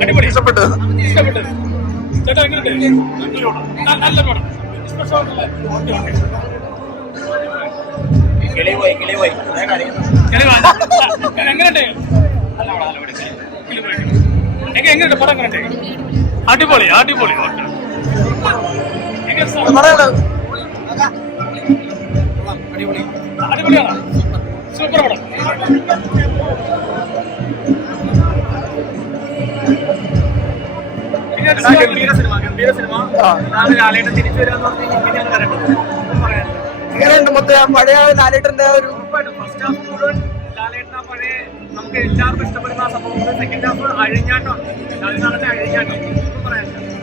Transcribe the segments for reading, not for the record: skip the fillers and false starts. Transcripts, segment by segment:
അടിപൊളി ഇഷ്ടപ്പെട്ടു. ചേട്ടാ എങ്ങനെയുണ്ട്? നല്ല പടം. എങ്ങനെയുണ്ട് പടം? എങ്ങനെയുണ്ട്? അടിപൊളി അടിപൊളി. അടിപൊളിയാണ്. സൂപ്പർ പടം. ഗംഭീര സിനിമ. തിരിച്ചു വരാന്ന് എങ്ങനെയുണ്ട് മൊത്തം പഴയ ലാലേട്ടന്റെ ഒരു ഫസ്റ്റ് ഹാഫ് മുഴുവൻ ലാലേട്ടൻ പഴയ നമുക്ക് എല്ലാവർക്കും ഇഷ്ടപ്പെടുന്ന ആ സംഭവം. സെക്കൻഡ് ഹാഫ് അഴിഞ്ഞാട്ടം, ലാലേട്ടന്റെ അഴിഞ്ഞാട്ടം.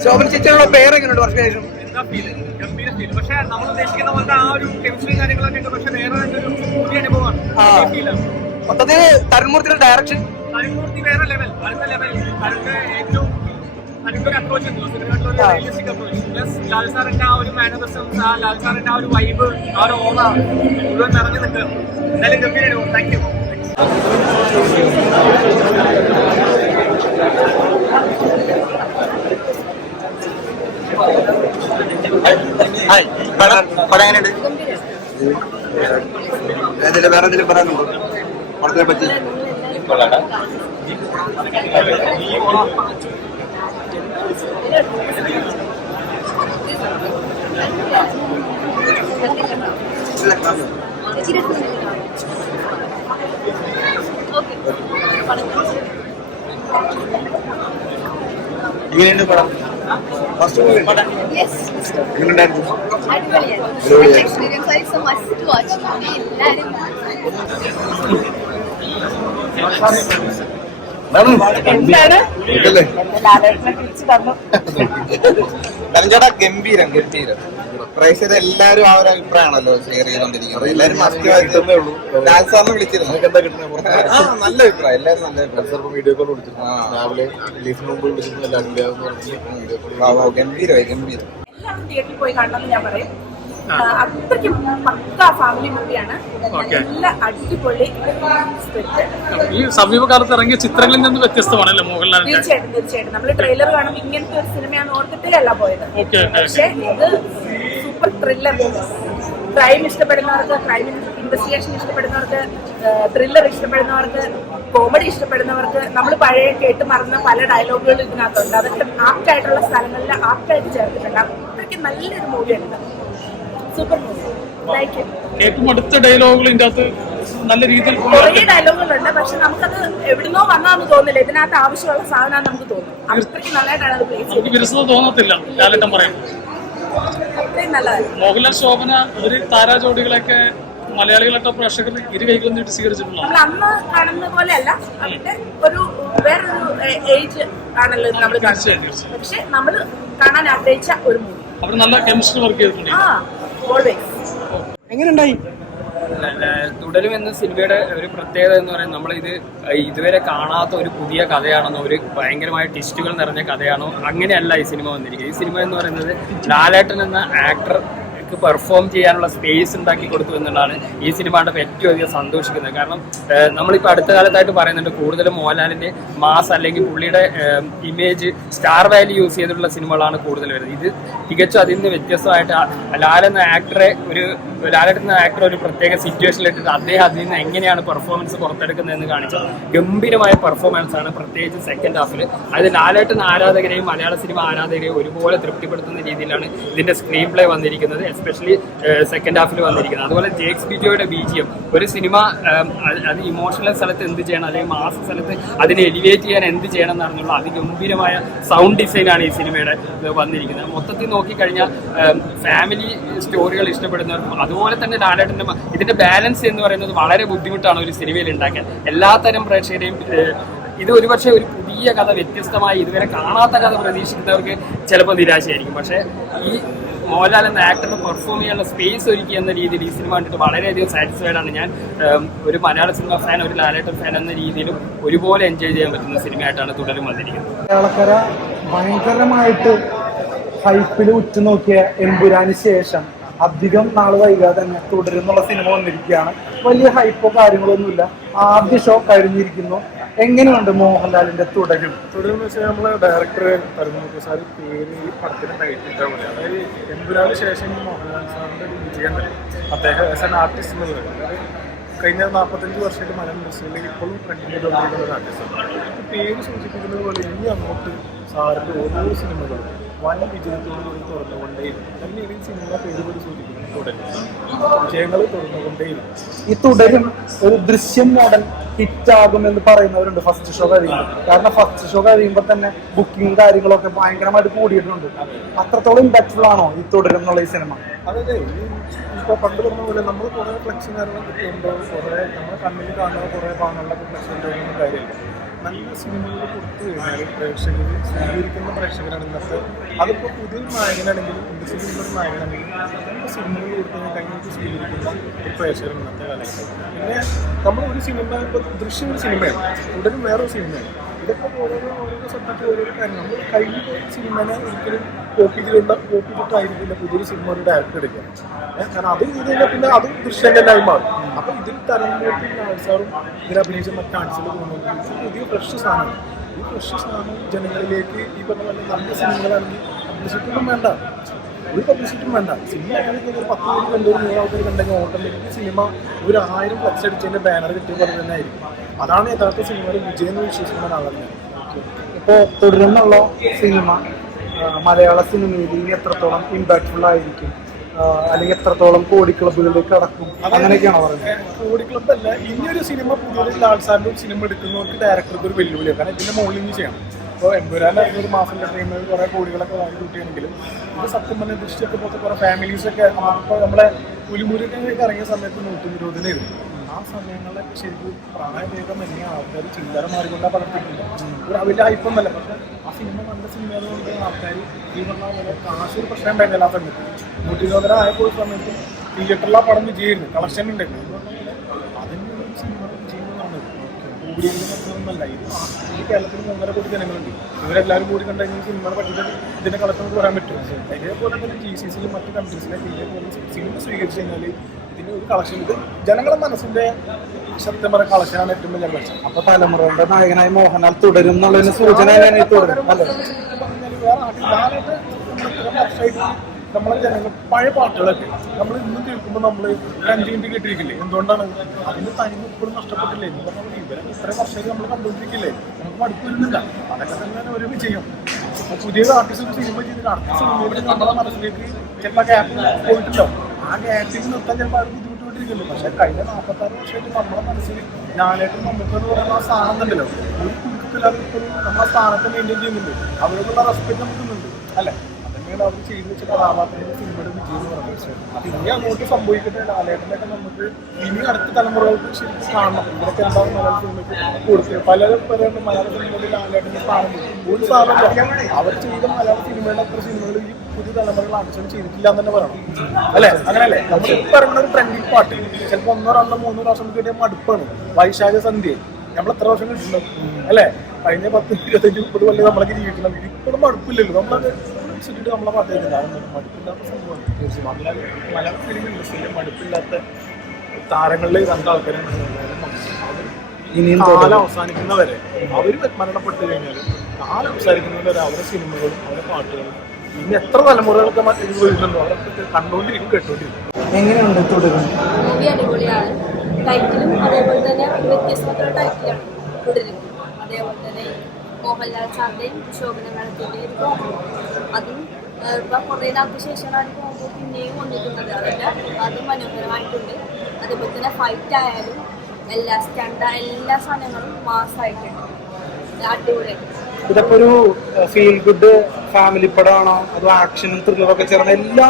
ശോഭന ചേച്ചിയുടെ പേരെങ്ങനെയുണ്ട് വർഷം ശേഷം? എന്താ ഫീല്? ഗംഭീര ഫീല്. പക്ഷെ നമ്മൾ ഉദ്ദേശിക്കുന്ന പോലത്തെ ആ ഒരു കെമിസ്ട്രി കാര്യങ്ങളൊക്കെ ഉണ്ട്. പക്ഷെ വേറെ ഒരു പുതിയ അനുഭവമാണ്. മൊത്തത്തിൽ തരുൺമൂർത്തിയുടെ ഡയറക്ഷൻ, തരുൺമൂർത്തി വേറെ ലെവൽ. അടുത്ത ലെവൽ. അതിന്റെ ഏറ്റവും അതിന്റെ approach realistic approach. Plus Lal സാറിന്റെ ആ ഒരു മാനറിസം, ലാൽ സാറിന്റെ ആ ഒരു വൈബ്, ആ ഒരു ഓള മുഴുവൻ നിറഞ്ഞു നിൽക്കുക. എന്തായാലും ഗംഭീര അനുഭവം. Thank you. പടം എങ്ങനെയുണ്ട്? വേറെ എന്തെങ്കിലും പറയാനുണ്ടോ പടത്തിനെ പറ്റി? എങ്ങനെയുണ്ട് പടം? ഫസ്റ്റ് മൂവി എങ്ങനെയുണ്ടായിരുന്നു? ചേട്ടാ ഗംഭീരം ഗംഭീരം. പ്രേക്ഷകർ എല്ലാവരും ആ ഒരു അഭിപ്രായമാണല്ലോ ഷെയർ ചെയ്തോണ്ടിരിക്കുന്നത്. എല്ലാവരും മസ്റ്റുമായിട്ടേ ഉള്ളൂ. ലാൽ സാറിനെ വിളിച്ചിരുന്നു. നല്ല അഭിപ്രായം. എല്ലാവരും നല്ല അഭിപ്രായം. വീഡിയോ കോൾ വിളിച്ചിരുന്നു. രാവിലെ റിലീസിന് മുമ്പ് വിളിച്ചിരുന്നു. ഗംഭീരമായി ഗംഭീരം. എല്ലാവരും തിയേറ്ററിൽ പോയി കാണണമെന്ന് ഞാൻ പറയും. അത്രയ്ക്കും പക്കാ ഫാമിലി മൂവിയാണ്. നല്ല അടിപൊളി സ്ക്രിപ്റ്റ്. ഈ സമീപകാലത്ത് ഇറങ്ങിയ ചിത്രങ്ങളിൽ നിന്ന് വ്യത്യസ്തമാണല്ലോ മോഹൻലാൽ. തീർച്ചയായിട്ടും തീർച്ചയായിട്ടും. നമ്മൾ ട്രെയിലർ കാണുമ്പോൾ ഇങ്ങനത്തെ ഒരു സിനിമയാണെന്ന് ഓർത്തിട്ടേ അല്ല പോയത്. പക്ഷെ ഇത് സൂപ്പർ ത്രില്ലർ. ക്രൈം ഇഷ്ടപ്പെടുന്നവർക്ക്, ക്രൈം ഇൻവെസ്റ്റിഗേഷൻ ഇഷ്ടപ്പെടുന്നവർക്ക്, ത്രില്ലർ ഇഷ്ടപ്പെടുന്നവർക്ക്, കോമഡി ഇഷ്ടപ്പെടുന്നവർക്ക്, നമ്മൾ പഴയ കേട്ട് മറന്ന പല ഡയലോഗുകളും ഇതിനകത്തുണ്ട്. അതൊക്കെ ആപ്റ്റായിട്ടുള്ള സ്ഥലങ്ങളിൽ ആപ്റ്റായിട്ട് ചേർത്തിട്ടുണ്ട്. അത്രയ്ക്ക് നല്ലൊരു മൂവിയാണ്. Super movie. Like it. ഏറ്റവും അടുത്ത ഡയലോഗുകൾ ഇതിന്റെ അകത്ത് നല്ല രീതിയിൽ കുറേ ഡയലോഗുകളുണ്ട്. പക്ഷെ നമുക്കത് എവിടുന്നോ വന്നാന്ന് തോന്നില്ല. ഇതിനകത്ത് ആവശ്യമുള്ള സാധനം നമുക്ക് തോന്നും. അത്രയ്ക്ക് നല്ലതായിട്ടാണ് അത് പ്ലേസ് ചെയ്തത്. വിരസത തോന്നത്തില്ല ലാലേട്ടൻ പറയും. അത്രയും നല്ലതായിരുന്നു. മോഹൻലാൽ ശോഭന ഒരു താരാജോഡികളൊക്കെ മലയാളികളായിട്ട് പ്രേക്ഷകർ ഇരു കൈകളും നീട്ടി സ്വീകരിച്ചിട്ടുള്ള നമ്മൾ അന്ന് കാണുന്ന പോലെ അല്ല. അതിന്റെ ഒരു വേറൊരു ഏജ് ആണല്ലോ നമ്മൾ കാണുന്നത്. പക്ഷെ നമ്മൾ കാണാൻ ആഗ്രഹിച്ച ഒരു മൂവി. അവർ നല്ല കെമിസ്ട്രി വർക്ക് ചെയ്തിട്ടുണ്ട്. എങ്ങനെയുണ്ടായി? തുടരും എന്ന സിനിമയുടെ ഒരു പ്രത്യേകത എന്ന് പറയുന്നത് നമ്മളിത് ഇതുവരെ കാണാത്ത ഒരു പുതിയ കഥയാണെന്നോ ഒരു ഭയങ്കരമായ ട്വിസ്റ്റുകൾ നിറഞ്ഞ കഥയാണോ അങ്ങനെയല്ല ഈ സിനിമ വന്നിരിക്കുന്നത്. ഈ സിനിമ എന്ന് പറയുന്നത് ലാലേട്ടൻ എന്ന ആക്ടർ പെർഫോം ചെയ്യാനുള്ള സ്പേസ് ഉണ്ടാക്കി കൊടുത്തു എന്നുള്ളതാണ് ഈ സിനിമ കണ്ടപ്പോൾ ഏറ്റവും അധികം സന്തോഷിക്കുന്നത്. കാരണം നമ്മളിപ്പോൾ അടുത്ത കാലത്തായിട്ട് പറയുന്നുണ്ട് കൂടുതലും മോഹൻലാലിൻ്റെ മാസ് അല്ലെങ്കിൽ പുള്ളിയുടെ ഇമേജ് സ്റ്റാർ വാല്യൂ യൂസ് ചെയ്തിട്ടുള്ള സിനിമകളാണ് കൂടുതൽ വരുന്നത്. ഇത് തികച്ചും അതിൽ നിന്ന് വ്യത്യസ്തമായിട്ട് ലാലെന്ന ആക്ടറെ ലാലേട്ടൻ ആക്ടർ ഒരു പ്രത്യേക സിറ്റുവേഷനിലിട്ടിട്ട് അദ്ദേഹം അതിൽ നിന്ന് എങ്ങനെയാണ് പെർഫോമൻസ് പുറത്തെടുക്കുന്നതെന്ന് കാണിച്ച ഗംഭീരമായ പെർഫോമൻസ് ആണ്. പ്രത്യേകിച്ച് സെക്കൻഡ് ഹാഫിൽ അത് ലാലേട്ടൻ ആരാധകരെയും മലയാള സിനിമ ആരാധകരെയും ഒരുപോലെ തൃപ്തിപ്പെടുത്തുന്ന രീതിയിലാണ് ഇതിന്റെ സ്ക്രീൻ പ്ലേ വന്നിരിക്കുന്നത്. എസ്പെഷ്യലി സെക്കൻഡ് ഹാഫിൽ വന്നിരിക്കുന്നത്. അതുപോലെ ജേക്സ് ബിജോയുടെ BGM ഒരു സിനിമ അത് ഇമോഷണൽ സ്ഥലത്ത് എന്ത് ചെയ്യണം അല്ലെങ്കിൽ മാസ് സ്ഥലത്ത് അതിനെ എലിവേറ്റ് ചെയ്യാൻ എന്ത് ചെയ്യണം എന്നറിഞ്ഞുള്ള അതിഗംഭീരമായ സൗണ്ട് ഡിസൈനാണ് ഈ സിനിമയുടെ വന്നിരിക്കുന്നത്. മൊത്തത്തിൽ നോക്കിക്കഴിഞ്ഞാൽ ഫാമിലി സ്റ്റോറികൾ ഇഷ്ടപ്പെടുന്നവർക്കും അതുപോലെ തന്നെ ലാലേട്ടൻ്റെ ഇതിന്റെ ബാലൻസ് എന്ന് പറയുന്നത് വളരെ ബുദ്ധിമുട്ടാണ് ഒരു സിനിമയിൽ ഉണ്ടാക്കാൻ. എല്ലാത്തരം പ്രേക്ഷകരെയും ഇത് ഒരുപക്ഷെ ഒരു പുതിയ കഥ വ്യത്യസ്തമായി ഇതുവരെ കാണാത്ത കഥ പ്രതീക്ഷിക്കുന്നവർക്ക് ചിലപ്പോൾ നിരാശയായിരിക്കും. പക്ഷേ ഈ മോഹൻലാൽ എന്ന ആക്ടറിന് പെർഫോം ചെയ്യാനുള്ള സ്പേസ് ഒരുക്കി എന്ന രീതിയിൽ ഈ സിനിമ കണ്ടിട്ട് വളരെയധികം സാറ്റിസ്ഫൈഡ് ആണ് ഞാൻ. ഒരു മലയാള സിനിമ ഫാൻ, ഒരു ലാലേട്ടൻ ഫാൻ എന്ന രീതിയിലും ഒരുപോലെ എൻജോയ് ചെയ്യാൻ പറ്റുന്ന സിനിമയായിട്ടാണ് തുടരും വന്നിരിക്കുന്നത്. കേരളക്കര ഭയങ്കരമായിട്ട് ഹൈപ്പിൽ ഉറ്റുനോക്കിയ എമ്പുരാന് ശേഷം അധികം നാൾ വൈകാതെ തന്നെ തുടരുന്നുള്ള സിനിമ വന്നിരിക്കുകയാണ്. വലിയ ഹൈപ്പോ കാര്യങ്ങളൊന്നുമില്ല. ആദ്യ ഷോ കഴിഞ്ഞിരിക്കുന്നു. എങ്ങനെയുണ്ട് മോഹൻലാലിന്റെ തുടരും? തുടരുന്ന വെച്ചാൽ നമ്മളെ ഡയറക്ടർ തരുമൂർത്തി സാർ പേര് ഈ പടത്തിന് ടൈറ്റിട്ടാ പോലെ, അതായത് എമ്പുരാന് ശേഷം ഈ മോഹൻലാൽ സാറിന്റെ ഒരു വിജയം തന്നെ അദ്ദേഹം ആസ് ആൻ ആർട്ടിസ്റ്റ് എന്ന് പറയുന്നത്. അതായത് കഴിഞ്ഞ 45 വർഷമായിട്ട് മലയാളം ഇൻഡസ്ട്രിയിൽ ഇപ്പോഴും ട്രെൻഡിങ് ചെയ്തുകൊണ്ടിരിക്കുന്ന ഒരു ആർട്ടിസ്റ്റാണ്. പേര് സൂചിപ്പിക്കുന്നത് പോലെ ഇനി അങ്ങോട്ട് സാറിന്റെ ഓരോ സിനിമകളും വൻ വിജയത്തോടുകൂടി തുറന്നുകൊണ്ടേയിരുന്നു. തന്നെയാണ് ഈ സിനിമ പേര് കൂടി സൂചിപ്പിക്കുന്നത്. തുടരും വിജയങ്ങൾ തുറന്നുകൊണ്ടേയിരുന്നു. ഈ തുടരും ഒരു ദൃശ്യം മോഡൽ ഹിറ്റാകുമെന്ന് പറയുന്നവരുണ്ട് ഫസ്റ്റ് ഷോ കഴിയുമ്പോൾ. കാരണം ഫസ്റ്റ് ഷോ കഴിയുമ്പോൾ തന്നെ ബുക്കിംഗ് കാര്യങ്ങളൊക്കെ ഭയങ്കരമായിട്ട് കൂടിയിട്ടുണ്ട്. അത്രത്തോളം ഇമ്പാക്ട്ഫുൾ ആണോ ഈ തുടരും എന്നുള്ള ഈ സിനിമ? അതെ, ഇപ്പോൾ പണ്ട് പറഞ്ഞ പോലെ നമ്മൾ കുറേ ഫ്ലെക്സും കാര്യങ്ങളും കിട്ടുമ്പോൾ കുറേ നമ്മൾ കണ്ണിൽ കാണുന്ന കുറേ ഭാഗങ്ങളിലൊക്കെ ഫ്ലെക്സ് ഉണ്ടാകുന്ന കാര്യമില്ല. നല്ല സിനിമകൾ കൊടുത്തു കഴിഞ്ഞാൽ പ്രേക്ഷകർ സ്വീകരിക്കുന്ന പ്രേക്ഷകരാണ് ഇന്നത്തെ. അതിപ്പോൾ പുതിയൊരു നായകനാണെങ്കിലും ഇൻഡസ്ട്രിയിലുള്ള ഒരു നായകനാണെങ്കിലും നല്ല സിനിമകൾ കൊടുത്തു കഴിഞ്ഞാൽ കഴിഞ്ഞിട്ട് സ്വീകരിക്കുന്ന ഒരു പ്രേക്ഷകർ ഇന്നത്തെ കാലഘട്ടം. പിന്നെ നമ്മൾ ഒരു സിനിമ ഇപ്പോൾ ദൃശ്യം ഒരു സിനിമയാണ്, തുടരും വേറൊരു സിനിമയാണ്. ഇതൊക്കെ ഓരോരോ സബ്ജക്റ്റ് ഓരോരോ കാര്യം. നമ്മൾ കഴിഞ്ഞ സിനിമനെ ഒരിക്കലും കോപ്പി ചെയ്തിട്ടായിരിക്കില്ല പുതിയൊരു സിനിമ ഒരു ഡയറക്ടർ എടുക്കുക. കാരണം അത് ചെയ്ത് കഴിഞ്ഞാൽ പിന്നെ അതും ദൃശ്യം തന്നെ ആയി മാറും. അപ്പോൾ ഇതിൽ തരംഗത്തിൽ ആൾസാറും ഇതിൽ അഭിനയിച്ച മറ്റ് ആർട്സിൽ പോകുന്നത് പുതിയ ഫ്രഷ് സാധനമാണ്. ഈ ഫ്രഷ് സാധനം ജനങ്ങളിലേക്ക് ഈ പറഞ്ഞ പോലെ നല്ല സിനിമകളാണെങ്കിൽ പബ്ലിസിറ്റിയൊന്നും വേണ്ട, ഒരു പബ്ലിസിറ്റിയും വേണ്ട. സിനിമ ആണെങ്കിൽ ഒരു 10 പേര് കണ്ടു 100 ആൾക്കാർ കണ്ടെങ്കിൽ ഓട്ടോമാറ്റിക് സിനിമ ഒരു 1000 ഫ്ലക്സ് അടിച്ചതിൻ്റെ ബാനർ കിട്ടിയ പോലെ തന്നെ ആയിരിക്കും. അതാണ് യഥാർത്ഥ സിനിമയുടെ വിജയം എന്ന് വിശ്വസിക്കുന്ന ആളാണ്. ഇപ്പോൾ തുടരുന്നുള്ള സിനിമ മലയാള സിനിമയിൽ ഇനി എത്രത്തോളം ഇമ്പാക്ട്ഫുൾ ആയിരിക്കും, അല്ലെങ്കിൽ എത്രത്തോളം കോടി ക്ലബുകളിലേക്ക് കടക്കും, അങ്ങനെയൊക്കെയാണോ പറയുന്നത്? കോടി ക്ലബ് അല്ല, ഇനിയൊരു സിനിമ പുതിയൊരു ലാൽസാറിന്റെ സിനിമ എടുക്കുന്നവർക്ക് ഡയറക്ടർക്ക് ഒരു വെല്ലുവിളിയാണ്. കാരണം ഇതിന്റെ മുകളിൽ നിന്ന് ചെയ്യണം. ഇപ്പോൾ എമ്പുരാനായിരുന്നു ഒരു മാസത്തിന്റെ ടൈമിൽ കുറേ കോടികളൊക്കെ വാങ്ങി കൂട്ടിയാണെങ്കിലും ഇത് സത്യം പറഞ്ഞ ദൃശ്യമൊക്കെ പോലത്തെ കുറേ ഫാമിലീസൊക്കെ ഇപ്പോൾ നമ്മളെ പുലിമുരുകനൊക്കെ ഇറങ്ങിയ സമയത്ത് 120 ആ സമയങ്ങളിലൊക്കെ ശരിക്കും പ്രായഭേദം തന്നെ ആൾക്കാർ ചില്ലറ മാറിക്കൊണ്ടാണ് പടർത്തിയിട്ടില്ല. ഒരു വലിയ ഹൈപ്പൊന്നല്ല, പക്ഷെ ആ സിനിമ നല്ല സിനിമയായതുകൊണ്ട് ആൾക്കാർ ഈ പറഞ്ഞ പോലെ കാശ് ഒരു പ്രശ്നം ഉണ്ടായിരുന്നില്ല. ആ സമയത്ത് 120 ആയപ്പോൾ സമയത്ത് തിയേറ്ററിൽ ആ പടം വിജയിയിരുന്നു, കളക്ഷൻ ഉണ്ടായിരുന്നു. അതിൻ്റെ ഒരു സിനിമ വിജയമാണ് കൂടിയൊന്നുമല്ല. ഈ കേരളത്തിൽ 3.5 കോടി ജനങ്ങളുണ്ട്. ഇവരെല്ലാവരും കൂടി കണ്ടുകഴിഞ്ഞാൽ സിനിമ പറ്റിയിട്ട് ഇതിൻ്റെ കളക്ഷൻ നമുക്ക് പറയാൻ പറ്റും. ഇതേപോലെ തന്നെ GCCയിലും മറ്റു കൺട്രീസിലൊക്കെ ഇതേപോലെ സിനിമ സ്വീകരിച്ചു കഴിഞ്ഞാൽ ഇതിന് ഒരു കളക്ഷൻ, ഇത് ജനങ്ങളുടെ മനസ്സിന്റെ സത്യം പറഞ്ഞ കളക്ഷനാണ് ഏറ്റവും വലിയ കളക്ഷൻ. അപ്പൊ തലമുറയുടെ നായകനായി മോഹൻലാൽ തുടരും എന്നുള്ളതിന് സൂചന തന്നെയാണ് ഈ തുടരും അല്ലേ? നമ്മളെ ജനങ്ങൾ പഴയ പാട്ടുകളൊക്കെ നമ്മൾ ഇന്നും കേൾക്കുമ്പോൾ നമ്മൾ 5 മിനിറ്റ് കേട്ടിരിക്കില്ലേ? എന്തുകൊണ്ടാണ്? അതിന്റെ തനിമ ഇപ്പോഴും നഷ്ടപ്പെട്ടില്ലേ? എന്ന് പറഞ്ഞാൽ ഇവരെ ഇത്രയും വർഷമായിട്ട് നമ്മൾ കണ്ടുകൊണ്ടിരിക്കില്ലേ? നമുക്ക് മടുപ്പ് വരുന്നില്ല. അതൊക്കെ തന്നെയാണ് ഒരു വിജയം. അപ്പോൾ പുതിയൊരു ആർട്ടിസ്റ്റ് സിനിമ ചെയ്തിട്ട് അടുത്ത സിനിമയിൽ നമ്മുടെ മനസ്സിലേക്ക് ചിലപ്പോൾ ഗ്യാപ്പ് പോയിട്ടുണ്ടാവും. ആ ഗ്യാപ്പിൽ നിർത്താൻ ചിലപ്പോൾ അത് ബുദ്ധിമുട്ടിരിക്കുന്നുണ്ട്. പക്ഷേ കഴിഞ്ഞ 46 വർഷമായിട്ട് നമ്മുടെ മനസ്സിൽ ഞാനായിട്ടും നമുക്കെന്ന് പറയുന്ന ആ സ്ഥാനം ഉണ്ടല്ലോ, ഒരു കുടുക്കത്തില്ലാതെ ഇപ്പോഴും നമ്മൾ ആ സ്ഥാനത്ത് മെയിൻറ്റെയിൻ ചെയ്യുന്നുണ്ട്. അവരോടുള്ള റെസ്പെക്ട് നമുക്കുന്നുണ്ട് അല്ലേ? അതന്നെയാണ് അവർ ചെയ്ത് വെച്ചിട്ട് കഥാപാത്രങ്ങളുടെ സിനിമയുടെ വിജയം എന്ന് പറയുന്നത്. അപ്പം ഇനി അങ്ങോട്ട് സംഭവിക്കട്ടെ. ലാലേട്ടനൊക്കെ നമുക്ക് ഇനി അടുത്ത തലമുറകൾക്ക് ശരിക്കും കാണണം. ഇവരൊക്കെ എന്താണ് മലയാള സിനിമയ്ക്ക് കൊടുത്തത്. പലരും പറയുന്നത് മലയാള സിനിമയിൽ ലാലേട്ടൻ്റെ സ്ഥാനം ഒരു സ്ഥാനമില്ല. അവർ ചെയ്ത മലയാള സിനിമയുടെ അത്ര സിനിമകൾ ഈ പുതിയ തലമുറകൾ ആവശ്യം ചെയ്തിട്ടില്ല എന്ന് തന്നെ പറയണം അല്ലേ? അങ്ങനെയല്ലേ? നമ്മൾ ഈ പറയുന്ന ഒരു ട്രെൻഡിങ് പാട്ട് ചിലപ്പോൾ 1 2 3 പ്രാവശ്യം കിട്ടിയ മടുപ്പാണ്. വൈശാഖ സന്ധ്യ നമ്മൾ എത്ര വർഷം കിട്ടുന്നത് അല്ലേ? കഴിഞ്ഞ 10 25 30 കൊല്ലം നമ്മളൊക്കെ ജീവിക്കണം. ഇപ്പോഴും മടുപ്പില്ലല്ലോ. നമ്മളത് വെച്ചിട്ട് നമ്മളെ പാട്ടേക്കില്ല. മടുപ്പില്ലാത്ത സംഭവമാണ്. തീർച്ചയായും മലയാള ഫിലിം ഇൻഡസ്ട്രിയിൽ മടുപ്പില്ലാത്ത താരങ്ങളിലെ 2 ആൾക്കാരാണ്. കാലം അവസാനിക്കുന്നവരെ അവർ മരണപ്പെട്ട് കഴിഞ്ഞാൽ കാലം അവസാനിക്കുന്നവരെ അവരുടെ സിനിമകളും അവരുടെ പാട്ടുകളും ഇനി എത്ര തലമുറകളൊക്കെ ഇത് വരുന്നുണ്ടോ അവരൊക്കെ കണ്ടുകൊണ്ടിരിക്കും, കേട്ടോണ്ടിരിക്കും. എങ്ങനെയുണ്ട് തുടരും? മൂവി അടിപൊളിയാണ്. ടൈറ്റിലും അതേപോലെ തന്നെ ഒരു വ്യത്യസ്തമായിട്ടുള്ള ടൈറ്റിലാണ് തുടരും. അതേപോലെ തന്നെ മോഹൻലാൽ സാറിൻ്റെയും ശോഭന മേഡത്തിൻ്റെയും ഒരു കോമ്പോ, അതും ഇപ്പം കുറേ നാൾക്ക് ശേഷമാണ് കോമ്പോ പിന്നെയും വന്നിട്ടുള്ളത്. അതൊക്കെ അതും മനോഹരമായിട്ടുണ്ട്. അതേപോലെ തന്നെ ഫൈറ്റ് ആയാലും എല്ലാ സാധനങ്ങളും മാസമായിട്ടുണ്ട്. അടിപൊളിയായിട്ട്. ഇതൊക്കെ ഒരു ഫീൽ ഗുഡ് ഫാമിലി പടമാണോ അതോ ആക്ഷനും ത്രില്ലറൊക്കെ ചേർന്ന എല്ലാ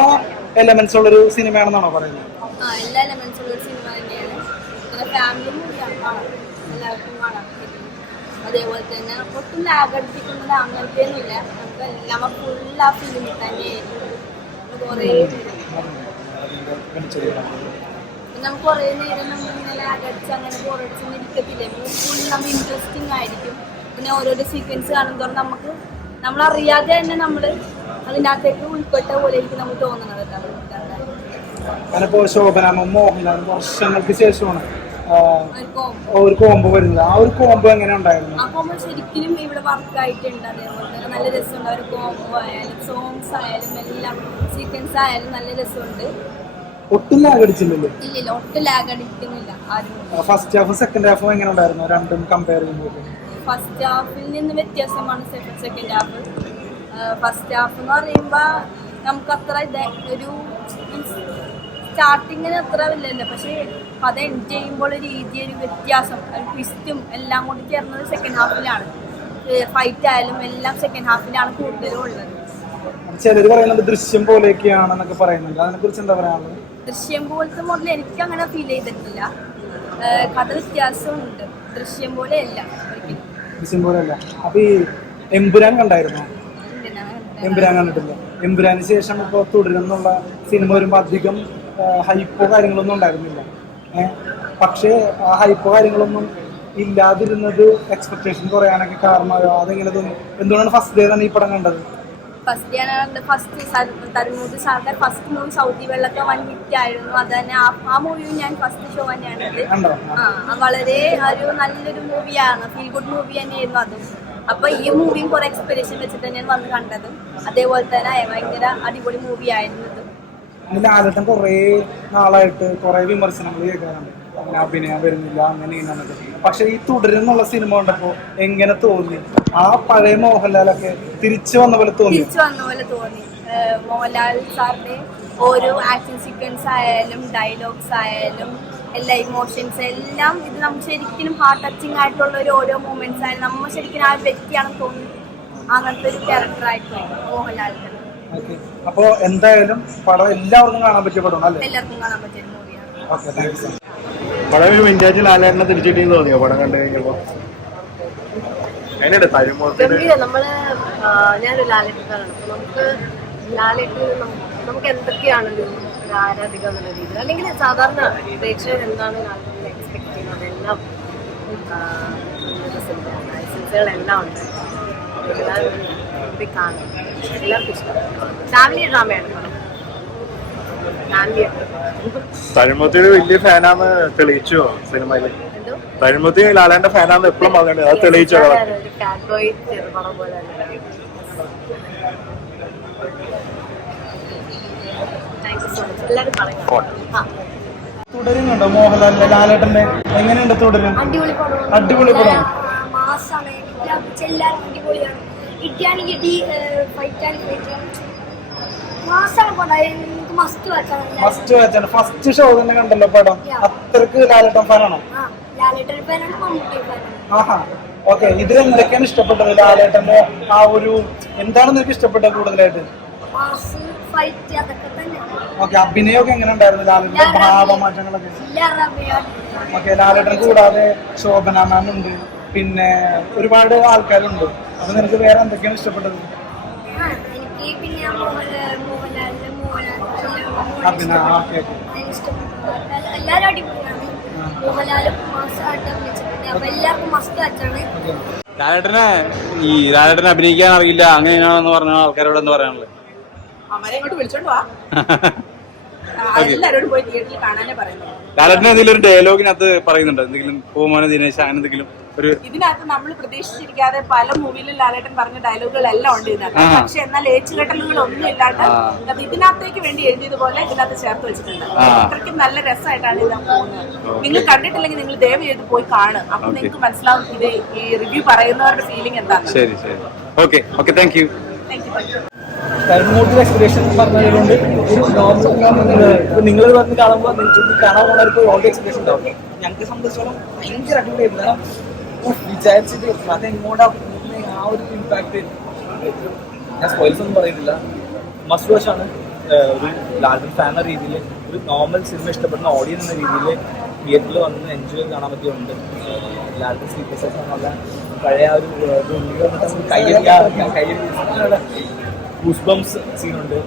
എലമെന്റ്സ് ഉള്ളൊരു സിനിമയാണെന്നാണോ പറയുന്നത്? എല്ലാ എലമെന്റ്സും ഉള്ള സിനിമ തന്നെയാണ്. പിന്നെ ഫാമിലി മൂവിയാണ്, കാണാം, എല്ലാവർക്കും കാണാം. അതേപോലെ തന്നെ ഒട്ടും ലാഗ് അടിപ്പിക്കുന്നത് അങ്ങനത്തെ ഒന്നുമില്ല. നമുക്ക് ഫുൾ ആ ഫിലിമിൽ തന്നെയായിരുന്നു. നമുക്ക് കുറേ നേരം നമ്മളിങ്ങനെ ലാഗ് അടിച്ച് അങ്ങനെ ബോറടിച്ചൊന്നും ഇരിക്കത്തില്ലേ. ഫുൾ നമ്മൾ ഇൻട്രസ്റ്റിംഗ് ആയിരിക്കും. പിന്നെ ഓരോരോ സീക്വൻസ് കാണുമ്പോൾ നമുക്ക് നമ്മളറിയാതെ തന്നെ നമ്മൾ അതിനകത്തേക്ക് ഉൾപ്പെട്ട പോലെ എനിക്ക് നമുക്ക് തോന്നുന്നത്. ഞാനിപ്പോ ശോഭനാമ മോഹൻലാൽ വർഷങ്ങൾക്ക് ശേഷമാണ് ഒരു കോംബോ ഒരു കോംബോ വരുന്നത്. ആ ഒരു കോംബോ എങ്ങനെ ഉണ്ടായിരുന്നു? ആ കോംബോ ശരിക്കും ഇവിടെ വർക്ക് ആയിട്ടുണ്ട്. അതേപോലെ തന്നെ നല്ല രസമുണ്ട്. ഒരു കോംബോ ആയാലും സോങ്സ് ആയാലും എല്ലാം സീക്വൻസ് ആയാലും നല്ല രസമുണ്ട്. ഒട്ടും ലാഗ് അടിച്ചില്ലല്ലോ? ഇല്ല, ഒട്ടും ലാഗ് അടിക്കുന്നില്ല ആരും. ഫസ്റ്റ് ഹാഫും സെക്കൻഡ് ഹാഫും എങ്ങനെ ഉണ്ടായിരുന്നു രണ്ടും കമ്പയർ ചെയ്യുമ്പോൾ? ഫസ്റ്റ് ഹാഫിൽ നിന്ന് വ്യത്യാസമാണ് സെക്കൻഡ് ഹാഫ്. ഫസ്റ്റ് ഹാഫ് എന്ന് പറയുമ്പോൾ നമുക്ക് അത്ര ഒരു സ്റ്റാർട്ടിങ്ങിന് അത്ര ഇല്ലല്ലോ, പക്ഷേ അത് എൻഡ് ചെയ്യുമ്പോൾ ഒരു രീതി, ഒരു വ്യത്യാസം, ഒരു ട്വിസ്റ്റും എല്ലാം കൂടി ചേർന്നത് സെക്കൻഡ് ഹാഫിലാണ്. ഫൈറ്റ് ആയാലും എല്ലാം സെക്കൻഡ് ഹാഫിലാണ് കൂടുതലും ഉള്ളത്. ചിലർ പറയുന്നത് ദൃശ്യം പോലെയൊക്കെയാണെന്നൊക്കെ പറയുന്നുണ്ട്, അതിനെ കുറിച്ച് എന്താ പറയാനുള്ളത്? ദൃശ്യം പോലത്തെ മോഡൽ എനിക്ക് അങ്ങനെ ഫീൽ ചെയ്തിട്ടില്ല. കഥ വ്യത്യാസമുണ്ട്, ദൃശ്യം പോലെ അല്ല ഒരിക്കലും. ദൃശ്യം പോലെ അല്ല. അപ്പൊ ഈ എമ്പുരാൻ കണ്ടായിരുന്നോ? എമ്പുരാൻ കണ്ടിട്ടില്ല. എമ്പുരാന് ശേഷം ഇപ്പൊ തുടരുന്നുള്ള സിനിമ വരുമ്പോ അധികം ഹൈപ്പോ കാര്യങ്ങളൊന്നും ഉണ്ടായിരുന്നില്ല. പക്ഷേ ആ ഹൈപ്പോ കാര്യങ്ങളൊന്നും ഇല്ലാതിരുന്നത് എക്സ്പെക്ടേഷൻ കുറയാനൊക്കെ കാരണമായോ? അതെങ്ങനെ തോന്നി? എന്തുകൊണ്ടാണ് ഫസ്റ്റ് ഡേ തന്നെ ഈ പടം കണ്ടത്? ഫസ്റ്റ് തരുമൂർത്തി സാറിന്റെ ഫസ്റ്റ് മൂവി സൗദി വെള്ളത്തെ വൺ ഹിറ്റ് ആയിരുന്നു. അത് തന്നെ ആ മൂവിയും ഞാൻ ഫസ്റ്റ് ഷോ തന്നെയാണത്. വളരെ ഒരു നല്ലൊരു മൂവിയാണ്, ഫീൽ ഗുഡ് മൂവി തന്നെയായിരുന്നു അതും. അപ്പൊ ഈ മൂവിയും കുറെ എക്സ്പെക്ടേഷൻ വെച്ചിട്ട് തന്നെയാണ് വന്ന് കണ്ടതും. അതേപോലെ തന്നെ ഭയങ്കര അടിപൊളി മൂവി ആയിരുന്നത്. ലാലേട്ടൻ കുറെ നാളായിട്ട് കുറെ വിമർശനങ്ങൾ കേൾക്കാറുണ്ട്, അങ്ങനെ അഭിനയം വരുന്നില്ല അങ്ങനെ ഇങ്ങനൊക്കെ. പക്ഷെ ഈ തുടരുന്നുള്ള സിനിമ കണ്ടപ്പോ എങ്ങനെ തോന്നി? ആ പഴയ മോഹൻലാലൊക്കെ തിരിച്ചു വന്ന പോലെ തോന്നി. മോഹൻലാൽ സാറിന്റെ ഓരോ ആക്ഷൻ സീക്വൻസ് ആയാലും ഡയലോഗ്സ് ആയാലും എല്ലാ ഇമോഷൻസ് എല്ലാം ഇത് നമുക്ക് ശരിക്കും ഹാർട്ട് ടച്ചിങ് ആയിട്ടുള്ള ഒരു ഓരോ മൂമെന്റ്സ് ആയാലും നമ്മൾ ശരിക്കും ആ വ്യക്തിയാണെന്ന് തോന്നി. അങ്ങനത്തെ ഒരു ക്യാരക്ടർ ആയിട്ട് മോഹൻലാലിന്റെ. അപ്പൊ എന്തായാലും പടം എല്ലാവർക്കും കാണാൻ പറ്റിയ പടമാണ് അല്ലേ? എല്ലാവർക്കും കാണാൻ പറ്റിയ മൂവിയാണ്. പടം ഒരു വിന്റേജ് ലാലേട്ടനെ തിരിച്ചിട്ടെന്ന് തോന്നിയോ പടം കണ്ടു കഴിഞ്ഞപ്പോ? എങ്ങനെയുണ്ട് തരുമൂർത്തിയുടെ? ഞാനൊരു ലാലേട്ടനാണ്. നമുക്ക് ലാലേട്ടൻ നമുക്ക് എന്തൊക്കെയാണ് ഒരു ആരാധിക എന്നുള്ള രീതിയിൽ, അല്ലെങ്കിൽ സാധാരണ പ്രേക്ഷകർ എന്താണ് ലാലേട്ടനെ എക്സ്പെക്ട് ചെയ്യുന്നത് അതെല്ലാം സിനിമകളെല്ലാം ഉണ്ട്. എല്ലാവരും കാണും, എല്ലാവർക്കും ഇഷ്ടം. ഫാമിലി ഡ്രാമയാണ് പടം. തരുമൂർത്തിയുടെ വലിയ ഫാനാന്ന് തെളിയിച്ചോ സിനിമയില്? തരുമൂർത്തി ലാലേട്ടന്റെ ഫാനാന്ന് എപ്പോഴും പറഞ്ഞത്, അത് തെളിയിച്ചോ? പടം പോലെ എല്ലാവരും പറയാം. തുടരുന്നുണ്ടോ മോഹൻലാലിന്റെ ലാലേട്ടന്റെ? എങ്ങനെയുണ്ട് തുടരും? അടിപൊളി പടം. മാസാണ്, എല്ലാവരും അടിപൊളിയാണ്. ഇട്ടിയാണ് കിട്ടി, ഫൈറ്റാണ് ഫൈറ്റ്, മാസാണ് പടം. മസ്റ്റ് വാച്ചാണ്. ഫസ്റ്റ് ഷോ തന്നെ കണ്ടല്ലോ പടം. അത്രക്ക് ലാലേട്ടൻ ഫാനാണോ? ലാലേട്ടൻ ഫാനാണ്, മമ്മൂട്ടി ഫാനാണ്. ആഹാ, ഓക്കെ. ഇതിൽ എന്തൊക്കെയാണ് ഇഷ്ടപ്പെട്ടത് ലാലേട്ടന്റെ? ആ ഒരു എന്താണ് നിനക്ക് ഇഷ്ടപ്പെട്ടത് കൂടുതലായിട്ട്? ഫൈറ്റ് അതൊക്കെ തന്നെ. ഓക്കെ, അഭിനയമൊക്കെ എങ്ങനെ ഉണ്ടായിരുന്നു ലാലേട്ടന്റെ? ഭാവമാറ്റങ്ങളൊക്കെ? ഓക്കെ, ലാലേട്ടൻ കൂടാതെ ശോഭന മാം ഉണ്ട്, പിന്നെ ഒരുപാട് ആൾക്കാരുണ്ട്. അപ്പൊ നിനക്ക് വേറെ എന്തൊക്കെയാണ് ഇഷ്ടപ്പെട്ടത്? എനിക്ക് പിന്നെ എല്ലാരും അടിപൊളിയാണ്. മോഹൻലാലും മാസമായിട്ട് അഭിനയിച്ചിട്ടുണ്ട്. അപ്പൊ എല്ലാവർക്കും മസ്റ്റ് വാച്ചാണ്. ലാലേട്ടനെ അഭിനയിക്കാൻ അറിയില്ല അങ്ങനെയാണെന്ന് പറഞ്ഞ ആൾക്കാരോട് എന്താ പറയാനുള്ളത്? അവരെ ഇങ്ങോട്ട് വിളിച്ചോണ്ട് വാ, എല്ലാരോടും പോയി തിയേറ്ററിൽ കാണാനേ പറയുന്നത്. ലാലേട്ടൻ എന്തെങ്കിലും ഒരു ഡയലോഗിനകത്ത് പറയുന്നുണ്ടോ? എന്തെങ്കിലും പൂമോനെ ദിനേശ് അങ്ങനെ എന്തെങ്കിലും ഒരു? ഇതിനകത്ത് നമ്മൾ പ്രതീക്ഷിച്ചിരിക്കാതെ പല മൂവിയിലും ലാലേട്ടൻ പറഞ്ഞ ഡയലോഗുകളെല്ലാം ഉണ്ട് ഇതിനകത്ത്. പക്ഷെ എന്നാൽ ഏച്ചുകെട്ടലുകളൊന്നും ഇല്ലാണ്ട് അത് ഇതിനകത്തേക്ക് വേണ്ടി എഴുതിയതുപോലെ ഇതിനകത്ത് ചേർത്ത് വെച്ചിട്ടുണ്ട്. അത്രയ്ക്കും നല്ല രസമായിട്ടാണ് ഇതിനകത്ത് പോകുന്നത്. നിങ്ങൾ കണ്ടിട്ടില്ലെങ്കിൽ നിങ്ങൾ ദയവ് ചെയ്ത് പോയി കാണും. അപ്പൊ നിങ്ങൾക്ക് മനസ്സിലാവും ഇത് ഈ റിവ്യൂ പറയുന്നവരുടെ ഫീലിംഗ് എന്താണ്. ശരി ശരി, okay okay, thank you. Tharun Moorthy expression പറഞ്ഞതുകൊണ്ട് ഒരു നിങ്ങൾ വന്ന് കാണുമ്പോൾ നിങ്ങൾക്ക് കാണാൻ പോകുന്നവർക്ക് ഓൾഡ് എക്സ്പ്രഷൻ ഉണ്ടാവും. ഞങ്ങൾക്ക് സംബന്ധിച്ചോളം ഭയങ്കര അടിപൊളിയായിരുന്നു. കാരണം വിചാരിച്ചിട്ട് അതെങ്ങോട്ടാ ആ ഒരു ഇമ്പാക്ട്. ഞാൻ സ്പോയിൽസ് ഒന്നും പറയുന്നില്ല, മസ്റ്റ് വാച്ച് ആണ്. ഒരു ലാലേട്ടൻ ഫാൻ എന്ന രീതിയിൽ, ഒരു നോർമൽ സിനിമ ഇഷ്ടപ്പെടുന്ന ഓഡിയൻസ് എന്ന രീതിയിൽ തിയേറ്ററിൽ വന്ന് എൻജോയ് കാണാൻ പറ്റിയുണ്ട്. ലാലേട്ടൻ സീക്വൻസസ് എന്നുള്ള പഴയ ആ ഒരു കയ്യിൽ ഗൂസ് ബംസ് സീനുണ്ട്.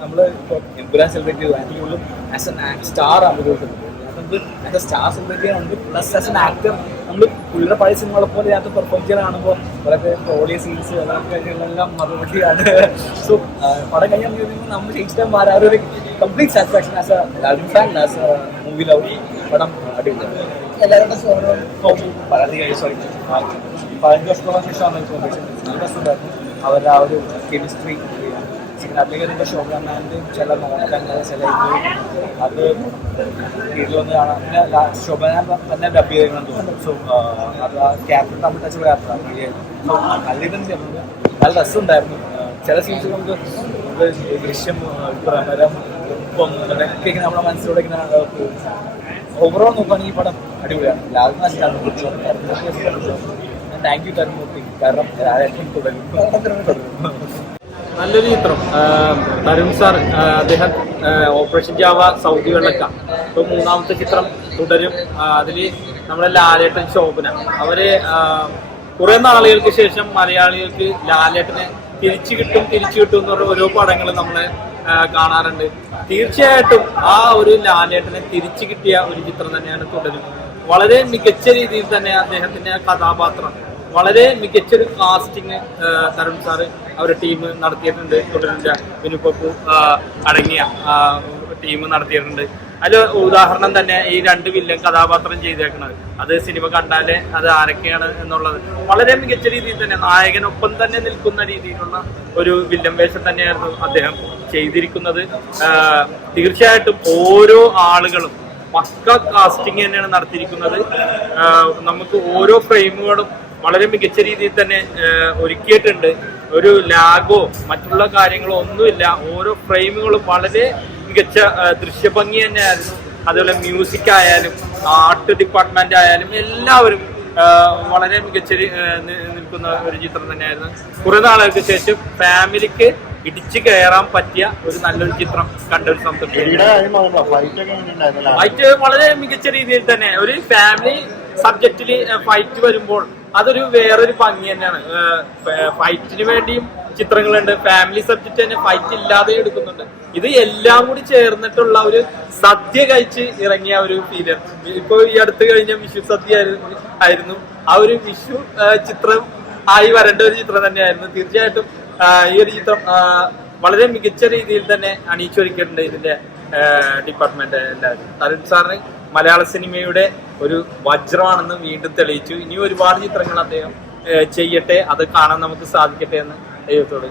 നമ്മൾ ഇപ്പോൾ എമ്പുരാൻ സെലിബ്രേറ്റ് ചെയ്തു, അതിൻ്റെ കൂടുതലും ആസ് എൻ സ്റ്റാർ അനുഭവപ്പെടുന്നത്. നമുക്ക് ആസ് എ സ്റ്റാർ സെലിബ്രേറ്റ് ചെയ്യാനുണ്ട്, പ്ലസ് ആസ് എൻ ആക്ടർ നമ്മൾ പുള്ളിയുടെ പഴയ സിനിമകളെ പോലെ അതിനകത്ത് പെർഫോം ചെയ്യാൻ കാണുമ്പോൾ വളരെ ഓഡിയോ സീൻസ് അതൊക്കെ കാര്യങ്ങളെല്ലാം മറുപടിയാണ്. സോ പടം കഴിഞ്ഞാൽ നമ്മൾ ജയിച്ചിട്ട് ആരൊരു complete satisfaction as a Lalju fan as a movie love പടം അടിപൊളിയാണ്. എല്ലാവരുടെ സോറി 15 വർഷത്തോളം ശേഷമാണ് നല്ല രസമുണ്ടായിരുന്നു അവരുടെ ആ ഒരു കെമിസ്ട്രി. സിനിമാറ്റികരുടെ ശോഭനാന്റെയും ചില നോട്ടങ്ങൾ ചില അത് വീട്ടിൽ വന്ന് കാണാം. പിന്നെ ശോഭനാൻ തന്നെ ഡബ് ചെയ്തെന്ന് തോന്നുന്നു. സോ അത് ആ ക്യാപ്റ്റൻ തമ്മിൽ ടച്ചുള്ള യാത്ര നല്ല ഇതെന്ന് ചെയ്യുന്നത് നല്ല രസമുണ്ടായിരുന്നു. ചില സീൻസ് നമുക്ക് ദൃശ്യം പ്രമരം ഉപ്പം അതൊക്കെ ഇങ്ങനെ നമ്മുടെ മനസ്സിലൂടെ ഇങ്ങനെ പോകും. ഓവറോൾ നോക്കുകയാണെങ്കിൽ ഈ പടം അടിപൊളിയാണ്. ലാൽമാൻ താങ്ക് യു തരുമൂർത്തി, കാരണം നല്ലൊരു ചിത്രം. തരുൺ സാർ അദ്ദേഹം ഓപ്പറേഷൻ ജാവ സൗദി വെള്ളക്ക ഇപ്പോൾ 3ാമത്തെ ചിത്രം തുടരും. അതിൽ നമ്മുടെ ലാലേട്ടൻ ശോഭന അവര് കുറെ നാളുകൾക്ക് ശേഷം മലയാളികൾക്ക് ലാലേട്ടനെ തിരിച്ചു കിട്ടും എന്ന് പറഞ്ഞ ഓരോ പടങ്ങൾ നമ്മളെ കാണാറുണ്ട്. തീർച്ചയായിട്ടും ആ ഒരു ലാലേട്ടനെ തിരിച്ചു കിട്ടിയ ഒരു ചിത്രം തന്നെയാണ് തുടരും. വളരെ മികച്ച രീതിയിൽ തന്നെ അദ്ദേഹത്തിന്റെ കഥാപാത്രം വളരെ മികച്ചൊരു കാസ്റ്റിംഗ് തരുൺ സാറ് അവരുടെ ടീം നടത്തിയിട്ടുണ്ട്. തുടരിന്റെ വിനുപ്പു അടങ്ങിയ ടീം നടത്തിയിട്ടുണ്ട്. അതിൽ ഉദാഹരണം തന്നെ ഈ 2 വില്ലൻ കഥാപാത്രം ചെയ്തേക്കുന്നത് അത് സിനിമ കണ്ടാലേ അത് ആരൊക്കെയാണ് എന്നുള്ളത് വളരെ മികച്ച രീതിയിൽ തന്നെ നായകനൊപ്പം തന്നെ നിൽക്കുന്ന രീതിയിലുള്ള ഒരു വില്ലൻ വേഷം തന്നെയായിരുന്നു അദ്ദേഹം ചെയ്തിരിക്കുന്നത്. തീർച്ചയായിട്ടും ഓരോ ആളുകളും പക്ക കാസ്റ്റിംഗ് തന്നെയാണ് നടത്തിയിരിക്കുന്നത്. നമുക്ക് ഓരോ ഫ്രെയിമുകളും വളരെ മികച്ച രീതിയിൽ തന്നെ ഒരുക്കിയിട്ടുണ്ട്. ഒരു ലാഗോ മറ്റുള്ള കാര്യങ്ങളോ ഒന്നുമില്ല. ഓരോ ഫ്രെയിമുകളും വളരെ മികച്ച ദൃശ്യഭംഗി തന്നെയായിരുന്നു. അതുപോലെ മ്യൂസിക് ആയാലും ആർട്ട് ഡിപ്പാർട്ട്മെന്റ് ആയാലും എല്ലാവരും വളരെ മികച്ച നിൽക്കുന്ന ഒരു ചിത്രം തന്നെയായിരുന്നു. കുറെ നാളുകൾക്ക് ശേഷം ഫാമിലിക്ക് ഇടിച്ചു കയറാൻ പറ്റിയ ഒരു നല്ലൊരു ചിത്രം കണ്ട ഒരു സംതൃപ്തി. ഫൈറ്റ് വളരെ മികച്ച രീതിയിൽ തന്നെ ഒരു ഫാമിലി സബ്ജക്റ്റില് ഫൈറ്റ് വരുമ്പോൾ അതൊരു വേറൊരു ഭംഗി തന്നെയാണ്. ഫൈറ്റിന് വേണ്ടിയും ചിത്രങ്ങളുണ്ട്, ഫാമിലി സബ്ജക്റ്റ് തന്നെ ഫൈറ്റ് ഇല്ലാതെ എടുക്കുന്നുണ്ട്. ഇത് എല്ലാം കൂടി ചേർന്നിട്ടുള്ള ഒരു സദ്യ കഴിച്ച് ഇറങ്ങിയ ഒരു ഫീലർ. ഇപ്പൊ ഈ അടുത്ത് കഴിഞ്ഞ വിഷു സദ്യ ആയിരുന്നു. ആ ഒരു വിഷു ചിത്രം ആയി വരേണ്ട ഒരു ചിത്രം തന്നെയായിരുന്നു. തീർച്ചയായിട്ടും ഈ ഒരു ചിത്രം വളരെ മികച്ച രീതിയിൽ തന്നെ അണിയിച്ചൊരുക്കിയിട്ടുണ്ട് ഇതിന്റെ ഡിപ്പാർട്ട്മെന്റ് എല്ലാവരും. തരുൺ സാറിന് മലയാള സിനിമയുടെ ഒരു വജ്രമാണെന്ന് വീണ്ടും തെളിയിച്ചു. ഇനി ഒരുപാട് ചിത്രങ്ങൾ അദ്ദേഹം ചെയ്യട്ടെ, അത് കാണാൻ നമുക്ക് സാധിക്കട്ടെ എന്ന് ദൈവത്തോട്